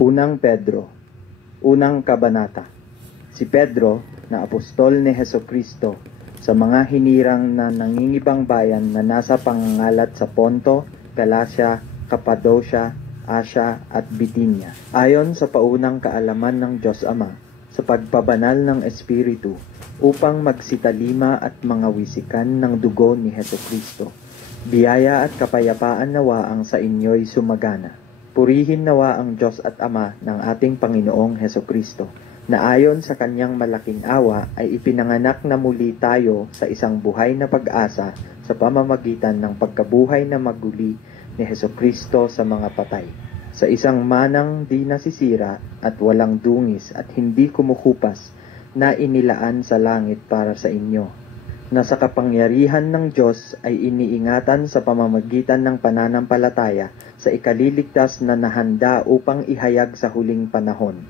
Unang Pedro, Unang Kabanata. Si Pedro, na apostol ni Hesukristo, sa mga hinirang na nangingibang bayan na nasa pangangalat sa Ponto, Galacia, Cappadocia, Asia at Bithynia, ayon sa paunang kaalaman ng Diyos Ama, sa pagpabanal ng Espiritu, upang magsitalima at mga wisikan ng dugo ni Hesukristo. Biyaya at kapayapaan nawa ang sa inyo'y sumagana. Purihin nawa ang Diyos at Ama ng ating Panginoong Hesukristo, na ayon sa kanyang malaking awa ay ipinanganak na muli tayo sa isang buhay na pag-asa sa pamamagitan ng pagkabuhay na maguli ni Hesukristo sa mga patay, sa isang manang di nasisira at walang dungis at hindi kumukupas na inilaan sa langit para sa inyo, na sa kapangyarihan ng Diyos ay iniingatan sa pamamagitan ng pananampalataya sa ikaliligtas na nahanda upang ihayag sa huling panahon,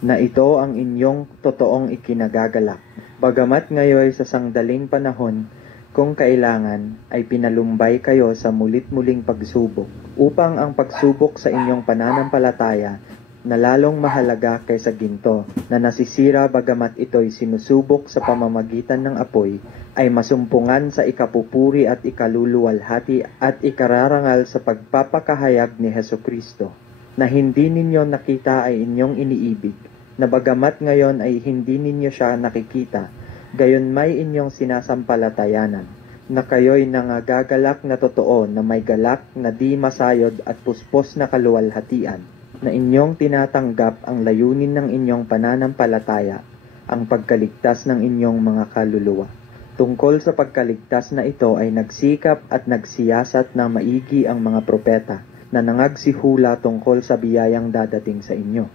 na ito ang inyong totoong ikinagagalak. Bagamat ngayon sa sangdaling panahon, kung kailangan, ay pinalumbay kayo sa mulit-muling pagsubok, upang ang pagsubok sa inyong pananampalataya na lalong mahalaga kaysa ginto na nasisira bagamat ito'y sinusubok sa pamamagitan ng apoy, ay masumpungan sa ikapupuri at ikaluluwalhati at ikararangal sa pagpapakahayag ni Hesukristo, na hindi ninyo nakita ay inyong iniibig, na bagamat ngayon ay hindi ninyo siya nakikita, gayon may inyong sinasampalatayanan, na kayo'y nangagagalak na totoo na may galak na di masayod at puspos na kaluwalhatian, na inyong tinatanggap ang layunin ng inyong pananampalataya, ang pagkaligtas ng inyong mga kaluluwa. Tungkol sa pagkaligtas na ito ay nagsikap at nagsiyasat na maigi ang mga propeta na nangagsihula tungkol sa biyayang dadating sa inyo,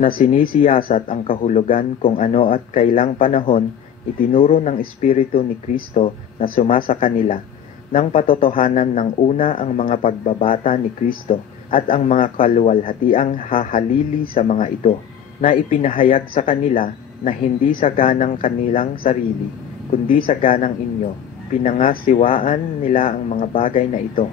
na sinisiyasat ang kahulugan kung ano at kailang panahon itinuro ng Espiritu ni Kristo na sumasa kanila, nang patotohanan ng una ang mga pagbabata ni Kristo at ang mga kaluwalhatiang hahalili sa mga ito, na ipinahayag sa kanila na hindi sa ganang kanilang sarili, kundi sa ganang inyo, pinangasiwaan nila ang mga bagay na ito,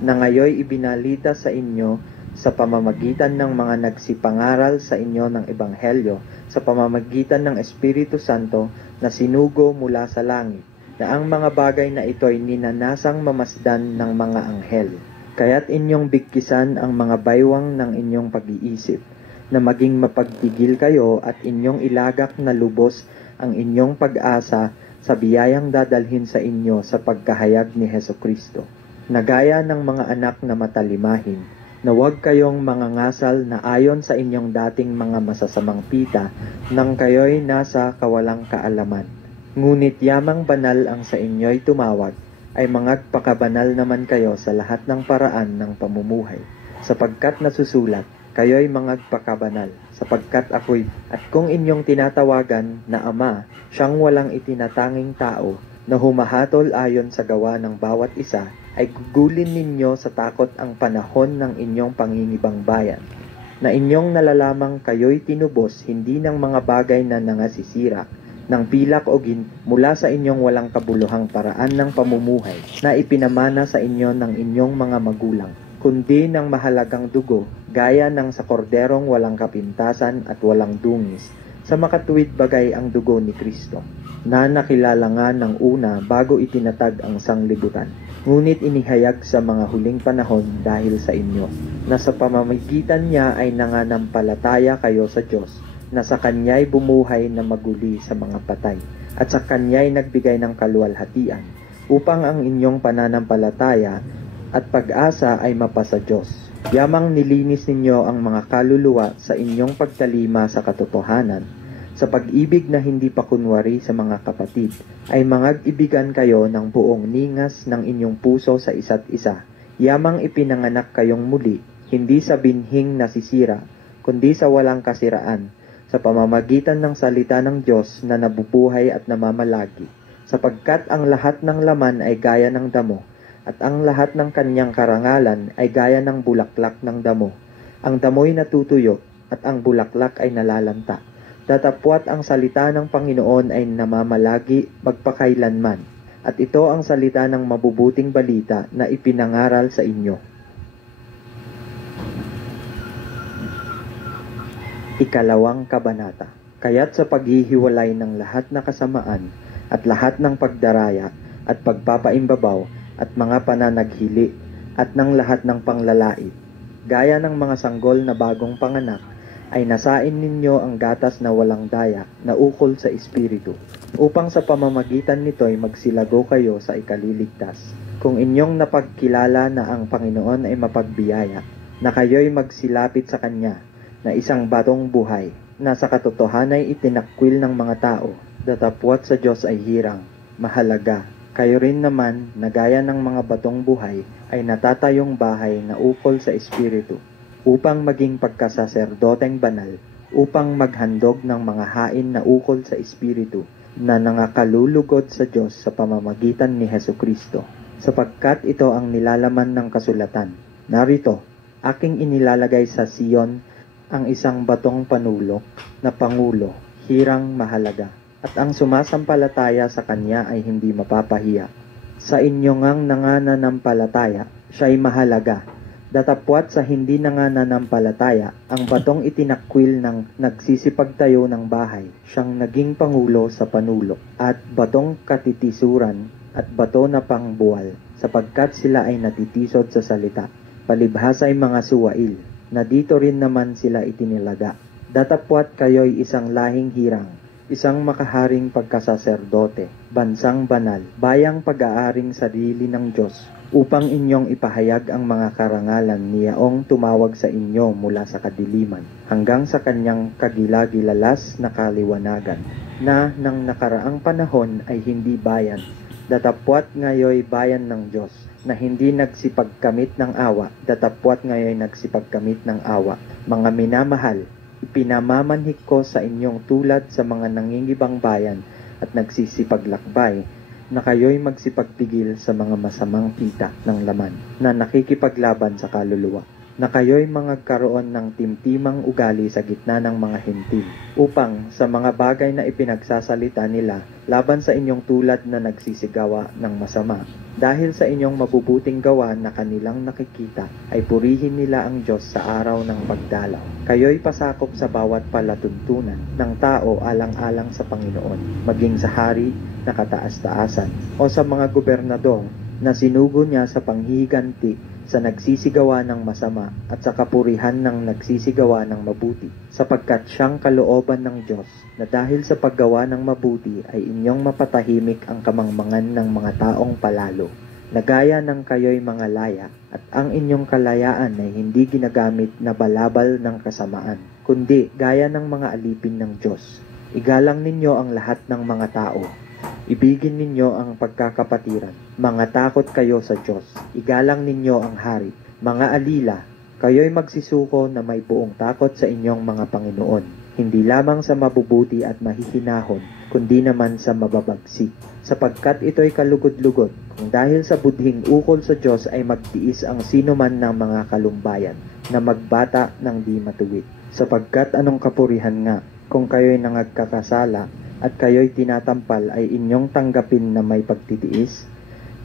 na ngayoy ibinalita sa inyo sa pamamagitan ng mga nagsipangaral sa inyo ng Ebanghelyo, sa pamamagitan ng Espiritu Santo na sinugo mula sa langit, na ang mga bagay na ito'y ninanasang mamasdan ng mga anghel. Kaya't inyong bigkisan ang mga baywang ng inyong pag-iisip, na maging mapagpigil kayo at inyong ilagak na lubos ang inyong pag-asa sa biyayang dadalhin sa inyo sa pagkahayag ni Hesukristo. Nagaya ng mga anak na matalimahin, na huwag kayong mangangasal na ayon sa inyong dating mga masasamang pita nang kayo'y nasa kawalang kaalaman. Ngunit yamang banal ang sa inyo'y tumawag, ay mangagpakabanal naman kayo sa lahat ng paraan ng pamumuhay, sapagkat nasusulat, kayo'y mangagpakabanal, sapagkat ako'y, at kung inyong tinatawagan na Ama, siyang walang itinatanging tao, na humahatol ayon sa gawa ng bawat isa, ay gugulin ninyo sa takot ang panahon ng inyong pangingibang bayan, na inyong nalalamang kayo'y tinubos hindi ng mga bagay na nangasisira, ng pilak o mula sa inyong walang kabuluhang paraan ng pamumuhay na ipinamana sa inyo ng inyong mga magulang, kundi ng mahalagang dugo, gaya ng sa korderong walang kapintasan at walang dungis, sa makatuwid bagay ang dugo ni Kristo, na nakilala nga ng una bago itinatag ang sanglibutan, ngunit inihayag sa mga huling panahon dahil sa inyo, na sa pamamagitan niya ay nananampalataya kayo sa Diyos, na sa Kanya'y bumuhay na maguli sa mga patay, at sa Kanya'y nagbigay ng kaluwalhatian, upang ang inyong pananampalataya at pag-asa ay mapasa Diyos. Yamang nilinis ninyo ang mga kaluluwa sa inyong pagtalima sa katotohanan, sa pag-ibig na hindi pa kunwari sa mga kapatid, ay mangag-ibigan kayo ng buong ningas ng inyong puso sa isa't isa. Yamang ipinanganak kayong muli, hindi sa binhing nasisira, kundi sa walang kasiraan, sa pamamagitan ng salita ng Diyos na nabubuhay at namamalagi, sapagkat ang lahat ng laman ay gaya ng damo, at ang lahat ng kanyang karangalan ay gaya ng bulaklak ng damo. Ang damo'y natutuyo, at ang bulaklak ay nalalanta. Datapwat ang salita ng Panginoon ay namamalagi magpakailanman, at ito ang salita ng mabubuting balita na ipinangaral sa inyo. Ikalawang kabanata. Kaya't sa paghihiwalay ng lahat na kasamaan at lahat ng pagdaraya at pagpapaimbabaw at mga pananaghili at ng lahat ng panglalait, gaya ng mga sanggol na bagong panganak, ay nasain ninyo ang gatas na walang daya na ukol sa Espiritu, upang sa pamamagitan nito'y magsilago kayo sa ikaliligtas. Kung inyong napagkilala na ang Panginoon ay mapagbiyaya, na kayo'y magsilapit sa Kanya, na isang batong buhay, na sa katotohanan ay itinakwil ng mga tao, datapwat sa Diyos ay hirang, mahalaga. Kayo rin naman, na gaya ng mga batong buhay, ay natatayong bahay na ukol sa Espiritu, upang maging pagkasaserdoteng banal, upang maghandog ng mga hain na ukol sa Espiritu, na nangakalulugod sa Diyos sa pamamagitan ni Hesukristo, sapagkat ito ang nilalaman ng kasulatan. Narito, aking inilalagay sa Sion ang isang batong panulok na pangulo, hirang mahalaga, at ang sumasampalataya sa kanya ay hindi mapapahiya. Sa inyo ngang nangananampalataya, siya'y mahalaga. Datapwat sa hindi nangananampalataya, ang batong itinakwil ng nagsisipagtayo ng bahay, siyang naging pangulo sa panulok, at batong katitisuran at bato na pangbuwal, sapagkat sila ay natitisod sa salita. Palibhas ay mga suwail, na dito rin naman sila itinilaga. Datapwat kayo'y isang lahing hirang, isang makaharing pagkasaserdote, bansang banal, bayang pag-aaring sarili ng Diyos, upang inyong ipahayag ang mga karangalan niyaong tumawag sa inyo mula sa kadiliman, hanggang sa kanyang kagilagilalas na kaliwanagan, na nang nakaraang panahon ay hindi bayan, datapwat ngayoy bayan ng Diyos, na hindi nagsipagkamit ng awa, datapwat ngayoy nagsipagkamit ng awa. Mga minamahal, ipinamamanhik ko sa inyong tulad sa mga nangingibang bayan at nagsisipaglakbay, na kayo'y magsipagpigil sa mga masamang kita ng laman, na nakikipaglaban sa kaluluwa, na kayo'y magkaroon ng timtimang ugali sa gitna ng mga hentil, upang sa mga bagay na ipinagsasalita nila laban sa inyong tulad na nagsisigawa ng masama, dahil sa inyong mabubuting gawa na kanilang nakikita, ay purihin nila ang Diyos sa araw ng pagdalaw. Kayo'y pasakop sa bawat palatuntunan ng tao alang-alang sa Panginoon, maging sa hari na kataas-taasan, o sa mga gobernador na sinugo niya sa panghihiganti sa nagsisigawa ng masama at sa kapurihan ng nagsisigawa ng mabuti, sapagkat siyang kalooban ng Diyos na dahil sa paggawa ng mabuti ay inyong mapatahimik ang kamangmangan ng mga taong palalo, na gaya ng kayo'y mga laya, at ang inyong kalayaan ay hindi ginagamit na balabal ng kasamaan, kundi gaya ng mga alipin ng Diyos. Igalang ninyo ang lahat ng mga tao. Ibigin ninyo ang pagkakapatiran. Mga takot kayo sa Diyos. Igalang ninyo ang hari. Mga alila, kayo'y magsisuko na may buong takot sa inyong mga Panginoon. Hindi lamang sa mabubuti at mahihinahon, kundi naman sa mababagsik. Sapagkat ito'y kalugod-lugod, kung dahil sa budhing ukol sa Diyos ay magtiis ang sino man ng mga kalumbayan, na magbata ng di matuwid. Sapagkat anong kapurihan nga, kung kayo'y nangagkakasala, at kayo'y tinatampal ay inyong tanggapin na may pagtitiis?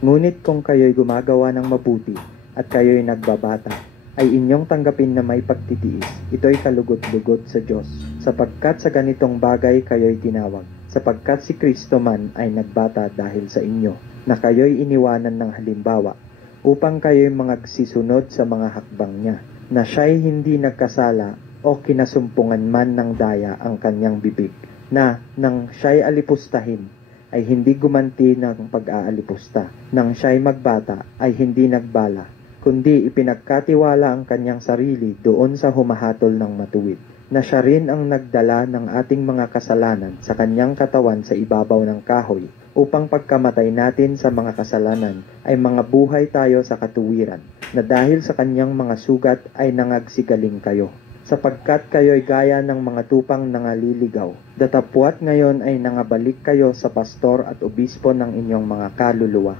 Ngunit kung kayo'y gumagawa ng mabuti at kayo'y nagbabata, ay inyong tanggapin na may pagtitiis. Ito'y kalugod-lugod sa Diyos, sapagkat sa ganitong bagay kayo'y tinawag, sapagkat si Kristo man ay nagbata dahil sa inyo, na kayo'y iniwanan ng halimbawa, upang kayo'y magsisunod sa mga hakbang niya, na siya'y hindi nagkasala o kinasumpungan man ng daya ang kanyang bibig, na nang siya'y alipustahin, ay hindi gumanti ng pag-aalipusta. Nang siya'y magbata, ay hindi nagbala, kundi ipinagkatiwala ang kanyang sarili doon sa humahatol ng matuwid, na siya rin ang nagdala ng ating mga kasalanan sa kanyang katawan sa ibabaw ng kahoy, upang pagkamatay natin sa mga kasalanan, ay mga buhay tayo sa katuwiran, na dahil sa kanyang mga sugat ay nangagsigaling kayo. Sapagkat kayo'y gaya ng mga tupang nangaliligaw, datapwat ngayon ay nangabalik kayo sa pastor at obispo ng inyong mga kaluluwa.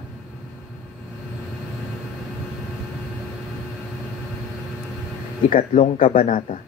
Ikatlong kabanata.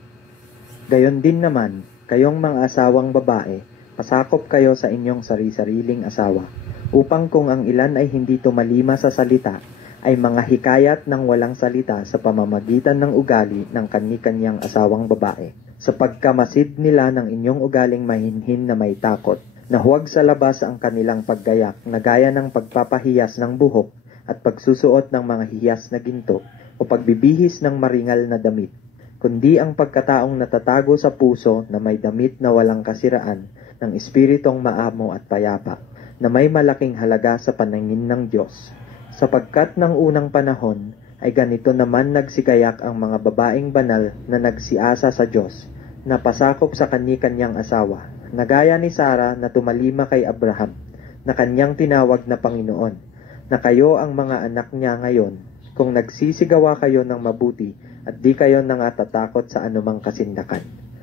Gayon din naman, kayong mga asawang babae, pasakop kayo sa inyong sari-sariling asawa, upang kung ang ilan ay hindi tumalima sa salita, ay mga hikayat ng walang salita sa pamamagitan ng ugali ng kani-kanyang asawang babae, sa pagkamasid nila ng inyong ugaling mahinhin na may takot, na huwag sa labas ang kanilang paggayak na gaya ng pagpapahiyas ng buhok at pagsusuot ng mga hiyas na ginto o pagbibihis ng maringal na damit, kundi ang pagkataong natatago sa puso na may damit na walang kasiraan ng espiritong maamo at payapa, na may malaking halaga sa paningin ng Diyos. Sapagkat ng unang panahon ay ganito naman nagsikayak ang mga babaeng banal na nagsiasa sa Diyos, na pasakop sa kani-kanyang asawa, na gaya ni Sara na tumalima kay Abraham, na kanyang tinawag na Panginoon, na kayo ang mga anak niya ngayon, kung nagsisigawa kayo ng mabuti at di kayo nangatatakot sa anumang kasindakan.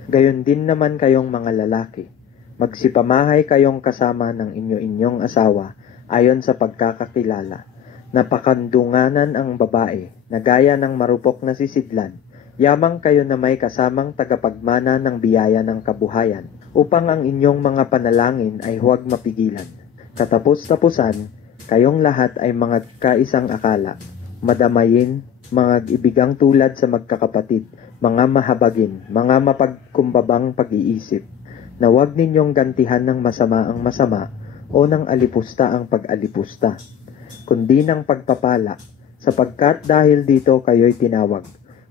Gayon din naman kayong mga lalaki, magsipamahay kayong kasama ng inyo-inyong asawa ayon sa pagkakakilala. Napakandunganan ang babae, na gaya ng marupok na sisidlan, yamang kayo na may kasamang tagapagmana ng biyaya ng kabuhayan, upang ang inyong mga panalangin ay huwag mapigilan. Katapos-tapusan, kayong lahat ay mga kaisang akala, madamayin, mga ibigang tulad sa magkakapatid, mga mahabagin, mga mapagkumbabang pag-iisip, na huwag ninyong gantihan ng masama ang masama o ng alipusta ang pag-alipusta, kundi ng pagpapala, sapagkat dahil dito kayo'y tinawag,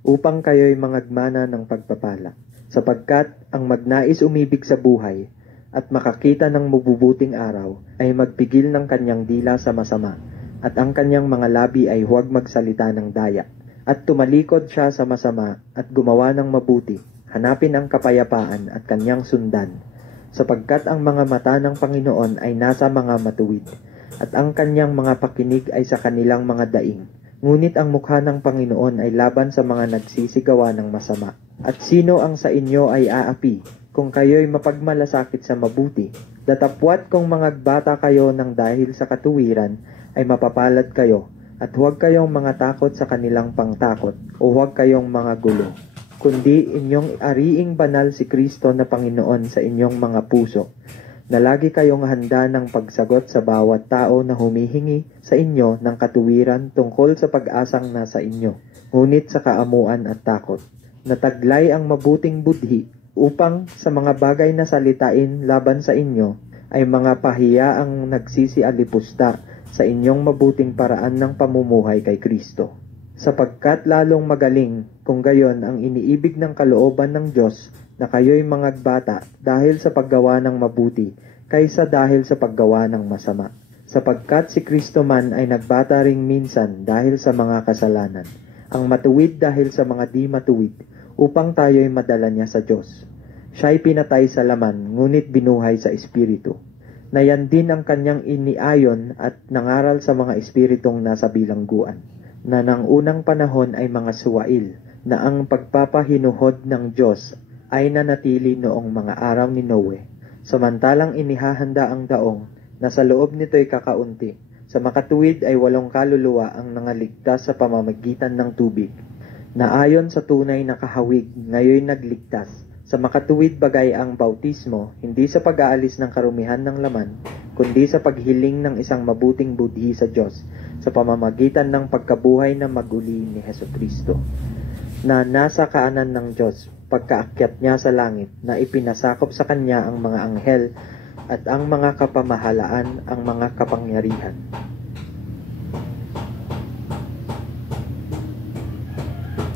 upang kayo'y mangagmana ng pagpapala. Sapagkat ang magnais umibig sa buhay at makakita ng mabubuting araw ay magpigil ng kanyang dila sa masama, at ang kanyang mga labi ay huwag magsalita ng daya, at tumalikod siya sa masama at gumawa ng mabuti, hanapin ang kapayapaan at kanyang sundan, sapagkat ang mga mata ng Panginoon ay nasa mga matuwid, at ang kanyang mga pakinig ay sa kanilang mga daing. Ngunit ang mukha ng Panginoon ay laban sa mga nagsisigawa ng masama. At sino ang sa inyo ay aapi, kung kayo'y mapagmalasakit sa mabuti? Datapwat kung mangagbata kayo ng dahil sa katuwiran, ay mapapalad kayo, at huwag kayong mga takot sa kanilang pangtakot, o huwag kayong mga gulo. Kundi inyong ariing banal si Kristo na Panginoon sa inyong mga puso, na lagi kayong handa ng pagsagot sa bawat tao na humihingi sa inyo ng katuwiran tungkol sa pag-asang nasa inyo, ngunit sa kaamuan at takot. Nataglay ang mabuting budhi upang sa mga bagay na salitain laban sa inyo ay mga pahiya ang nagsisialipusta sa inyong mabuting paraan ng pamumuhay kay Kristo. Sapagkat lalong magaling kung gayon ang iniibig ng kalooban ng Diyos na kayo'y mangagbata dahil sa paggawa ng mabuti, kaysa dahil sa paggawa ng masama. Sapagkat si Kristo man ay nagbata ring minsan dahil sa mga kasalanan, ang matuwid dahil sa mga di matuwid, upang tayo'y madala niya sa Diyos. Siya'y pinatay sa laman, ngunit binuhay sa Espiritu. Na yan din ang kanyang iniayon at nangaral sa mga espiritong nasa bilangguan, na ng unang panahon ay mga suwail, na ang pagpapahinuhod ng Diyos ay nanatili noong mga araw ni Noe, samantalang inihahanda ang daong na sa loob nito'y kakaunti. Sa makatuwid ay 8 kaluluwa ang nangaligtas sa pamamagitan ng tubig, na ayon sa tunay na kahawig ngayoy nagligtas. Sa makatuwid bagay ang bautismo, hindi sa pag-aalis ng karumihan ng laman, kundi sa paghiling ng isang mabuting budhi sa Diyos, sa pamamagitan ng pagkabuhay na maguli ni Hesukristo, na nasa kaanan ng Diyos, pagkaakyat niya sa langit, na ipinasakop sa kanya ang mga anghel at ang mga kapamahalaan, ang mga kapangyarihan.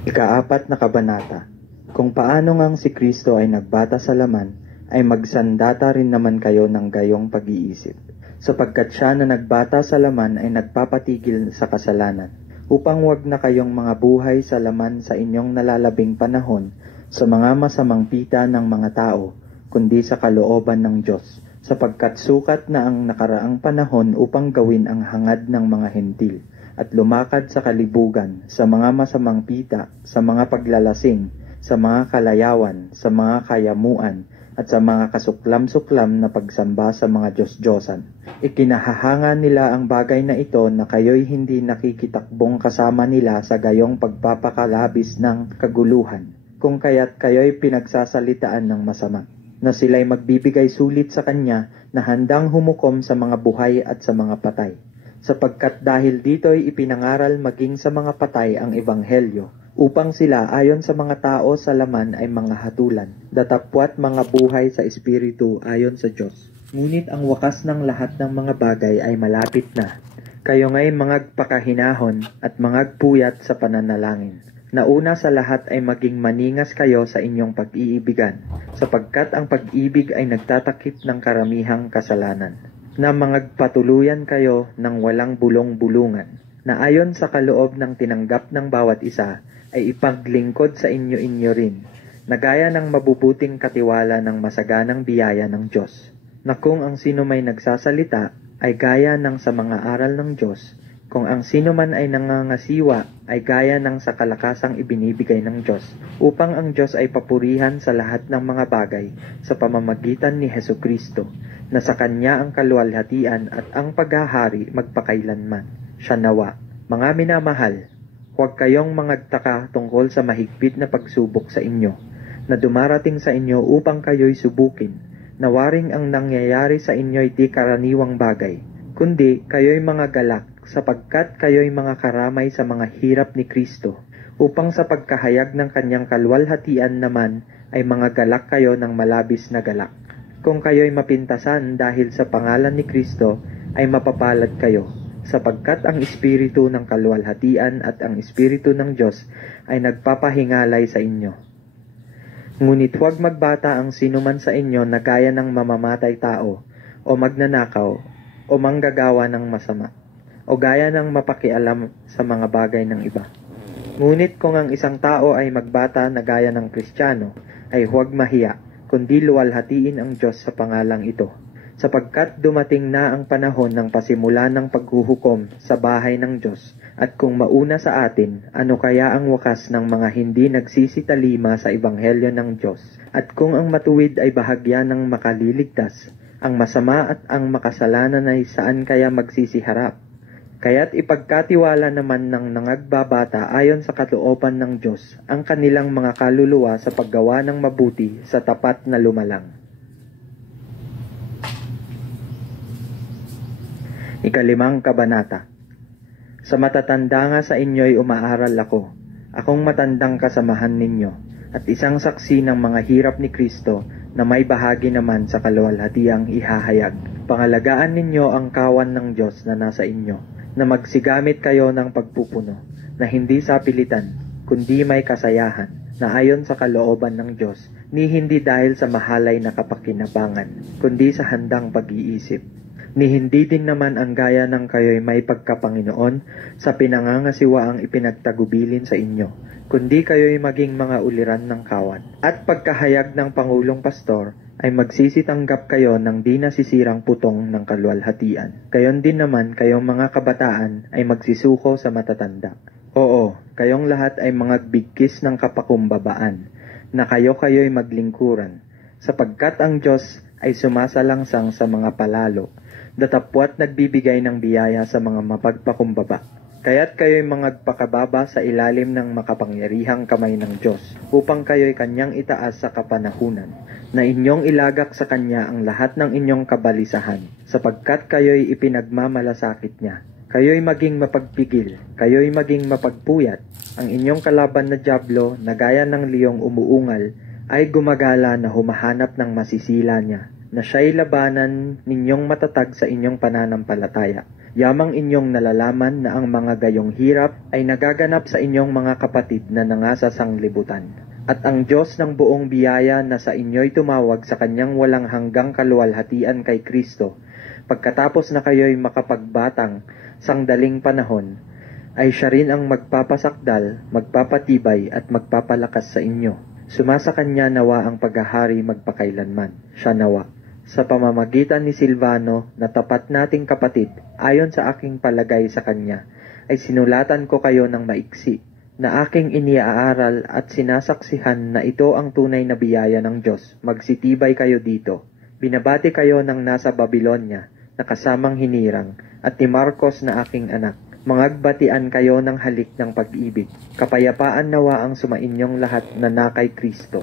Ika-4 na kabanata. Kung paano ngang si Kristo ay nagbata sa laman, ay magsandata rin naman kayo ng gayong pag-iisip, sapagkat siya na nagbata sa laman ay nagpapatigil sa kasalanan, upang wag na kayong mga buhay sa laman sa inyong nalalabing panahon, sa mga masamang pita ng mga tao, kundi sa kalooban ng Diyos, sapagkat sukat na ang nakaraang panahon upang gawin ang hangad ng mga hentil, at lumakad sa kalibugan, sa mga masamang pita, sa mga paglalasing, sa mga kalayawan, sa mga kayamuan, at sa mga kasuklam-suklam na pagsamba sa mga Diyos-Diyosan. Ikinahahanga nila ang bagay na ito na kayo'y hindi nakikitakbong kasama nila sa gayong pagpapakalabis ng kaguluhan, kung kaya't kayo'y pinagsasalitaan ng masama, na sila'y magbibigay sulit sa kanya na handang humukom sa mga buhay at sa mga patay. sapagkat dahil dito'y ipinangaral maging sa mga patay ang ebanghelyo, upang sila ayon sa mga tao sa laman ay mga hatulan, datapwat mga buhay sa espiritu ayon sa Diyos. Ngunit ang wakas ng lahat ng mga bagay ay malapit na. Kayo nga'y mangagpakahinahon at mangagpuyat sa pananalangin. Nauna sa lahat ay maging maningas kayo sa inyong pag-iibigan, sapagkat ang pag-ibig ay nagtatakip ng karamihang kasalanan. Na mangagpatuluyan kayo ng walang bulong-bulungan, na ayon sa kaloob ng tinanggap ng bawat isa, ay ipaglingkod sa inyo rin, na gaya ng mabubuting katiwala ng masaganang biyaya ng Diyos. Na kung ang sino may nagsasalita, ay gaya ng sa mga aral ng Diyos, kung ang sino man ay nangangasiwa, ay gaya ng sa kalakasang ibinibigay ng Diyos, upang ang Diyos ay papurihan sa lahat ng mga bagay sa pamamagitan ni Hesukristo, na sa Kanya ang kaluwalhatian at ang paghahari magpakailanman. Siya nawa. Mga minamahal, huwag kayong mangagtaka tungkol sa mahigpit na pagsubok sa inyo, na dumarating sa inyo upang kayo'y subukin, na waring ang nangyayari sa inyo'y di karaniwang bagay, kundi kayo'y mga galak, sapagkat kayo'y mga karamay sa mga hirap ni Kristo, upang sa pagkahayag ng Kanyang kaluwalhatian naman ay mga galak kayo ng malabis na galak. Kung kayo'y mapintasan dahil sa pangalan ni Kristo, ay mapapalad kayo, sapagkat ang Espiritu ng kaluwalhatian at ang Espiritu ng Diyos ay nagpapahingalay sa inyo. Ngunit huwag magbata ang sinuman sa inyo na gaya ng mamamatay tao, o magnanakaw, o manggagawa ng masama, o gaya ng mapakialam sa mga bagay ng iba. Ngunit kung ang isang tao ay magbata na gaya ng Kristiyano, ay huwag mahiya, kundi luwalhatiin ang Diyos sa pangalang ito, sapagkat dumating na ang panahon ng pasimula ng paghuhukom sa bahay ng Diyos. At kung mauna sa atin, ano kaya ang wakas ng mga hindi nagsisitalima sa ebanghelyo ng Diyos? At kung ang matuwid ay bahagya ng makaliligtas, ang masama at ang makasalanan ay saan kaya magsisiharap? Kaya't ipagkatiwala naman ng nangagbabata ayon sa kalooban ng Diyos ang kanilang mga kaluluwa sa paggawa ng mabuti sa tapat na lumalang. Ikalimang kabanata. Sa matatanda nga sa inyo'y umaaral ako, akong matandang kasamahan ninyo, at isang saksi ng mga hirap ni Kristo na may bahagi naman sa kaluwalhatiang ihahayag. Pangalagaan ninyo ang kawan ng Diyos na nasa inyo, na magsigamit kayo ng pagpupuno, na hindi sa pilitan, kundi may kasayahan, na ayon sa kalooban ng Diyos, ni hindi dahil sa mahalay na kapakinabangan, kundi sa handang pag-iisip. Ni hindi din naman ang gaya ng kayo'y may pagkapanginoon sa pinangangasiwa ang ipinagtagubilin sa inyo, kundi kayo'y maging mga uliran ng kawan. At pagkahayag ng Pangulong Pastor, ay magsisitanggap kayo ng di nasisirang putong ng kaluwalhatian. Gayon din naman kayong mga kabataan ay magsisuko sa matatanda. Oo, kayong lahat ay mga bigkis ng kapakumbabaan, na kayo'y maglingkuran, sapagkat ang Diyos ay sumasalangsang sa mga palalo, datapwat nagbibigay ng biyaya sa mga mapagpakumbaba. Kaya't kayo'y mangagpakababa sa ilalim ng makapangyarihang kamay ng Diyos, upang kayo'y Kanyang itaas sa kapanahunan, na inyong ilagak sa Kanya ang lahat ng inyong kabalisahan, sapagkat kayo'y ipinagmamalasakit Niya. Kayo'y maging mapagpigil, kayo'y maging mapagpuyat. Ang inyong kalaban na dyablo, na gaya ng liyong umuungal, ay gumagala na humahanap ng masisila niya, na siya'y labanan ninyong matatag sa inyong pananampalataya. Yamang inyong nalalaman na ang mga gayong hirap ay nagaganap sa inyong mga kapatid na nangasa sanglibutan. At ang Diyos ng buong biyaya na sa inyo'y tumawag sa Kanyang walang hanggang kaluwalhatian kay Kristo, pagkatapos na kayo'y makapagbatang sangdaling panahon, ay siya rin ang magpapasakdal, magpapatibay at magpapalakas sa inyo. Sumasa Kanya nawa ang paghahari magpakailanman. Siya nawa. Sa pamamagitan ni Silvano na tapat nating kapatid, ayon sa aking palagay sa kanya, ay sinulatan ko kayo ng maiksi, na aking iniaaral at sinasaksihan na ito ang tunay na biyaya ng Diyos. Magsitibay kayo dito. Binabati kayo ng nasa Babilonya, na kasamang hinirang, at ni Marcos na aking anak. Mangagbatian kayo ng halik ng pag-ibig. Kapayapaan nawa ang sumainyong lahat na nakay Kristo.